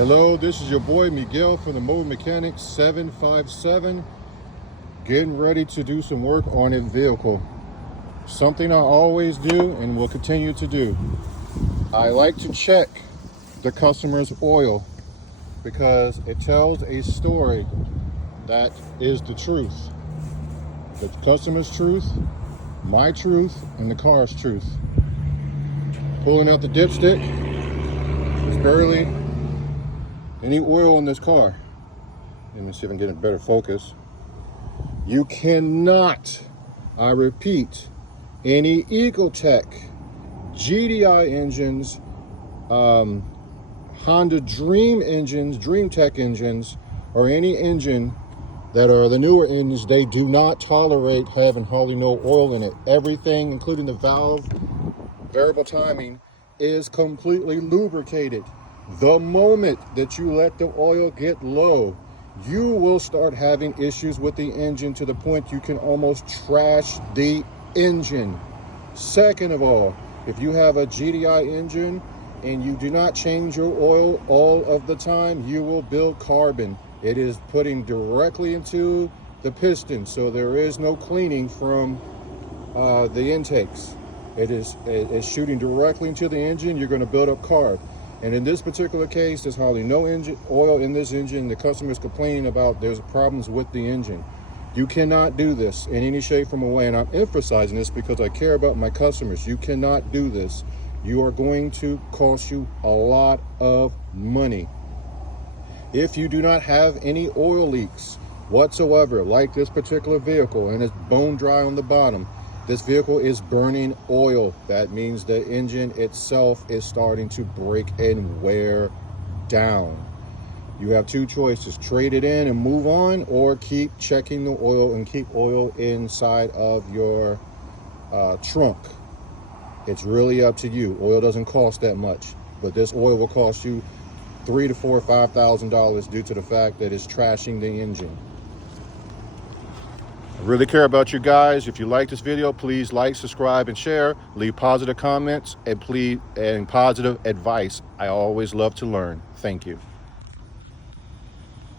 Hello, this is your boy Miguel from the Mobile Mechanic 757, getting ready to do some work on a vehicle. Something I always do and will continue to do. I like to check the customer's oil because it tells a story that is the truth. The customer's truth, my truth, and the car's truth. Pulling out the dipstick, there's barely any oil in this car. Let me see if I can get a better focus. You cannot, I repeat, any Ecotech, GDI engines, Honda Dream engines, DreamTech engines, or any engine that are the newer engines, they do not tolerate having hardly no oil in it. Everything, including the valve, variable timing, is completely lubricated. The moment that you let the oil get low, you will start having issues with the engine to the point you can almost trash the engine. Second of all, if you have a GDI engine and you do not change your oil all of the time, you will build carbon. It is putting directly into the piston, so there is no cleaning from the intakes. It is shooting directly into the engine. You're going to build up carb. And in this particular case, there's hardly no engine oil in this engine. The customer is complaining about there's problems with the engine. You cannot do this in any shape, form, or way. And I'm emphasizing this because I care about my customers. You cannot do this. You are going to cost you a lot of money. If you do not have any oil leaks whatsoever, like this particular vehicle, and it's bone dry on the bottom, this vehicle is burning oil. That means the engine itself is starting to break and wear down. You have two choices: trade it in and move on, or keep checking the oil and keep oil inside of your trunk. It's really up to you. Oil doesn't cost that much, but this oil will cost you $3,000 to $4,000 or $5,000 due to the fact that it's trashing the engine. I really care about you guys. If you like this video, please like, subscribe, and share. Leave positive comments and positive advice. I always love to learn. Thank you.